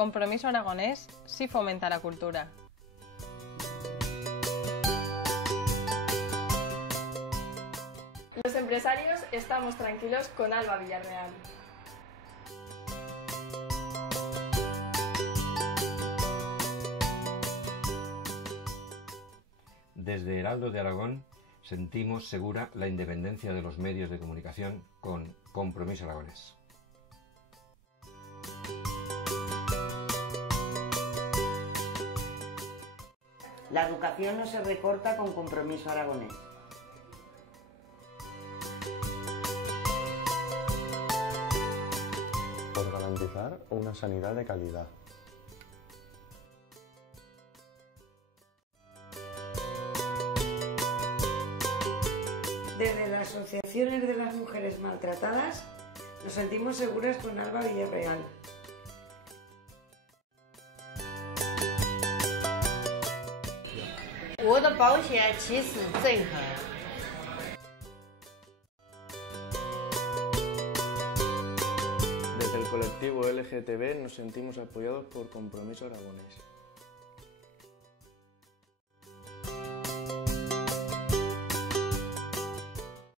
Compromiso Aragonés sí fomenta la cultura. Los empresarios estamos tranquilos con Alba Villarreal. Desde Heraldo de Aragón sentimos segura la independencia de los medios de comunicación con Compromiso Aragonés. La educación no se recorta con Compromiso Aragonés. Por garantizar una sanidad de calidad. Desde las asociaciones de las mujeres maltratadas, nos sentimos seguras con Alba Villarreal. Desde el colectivo LGTB nos sentimos apoyados por Compromiso Aragonés.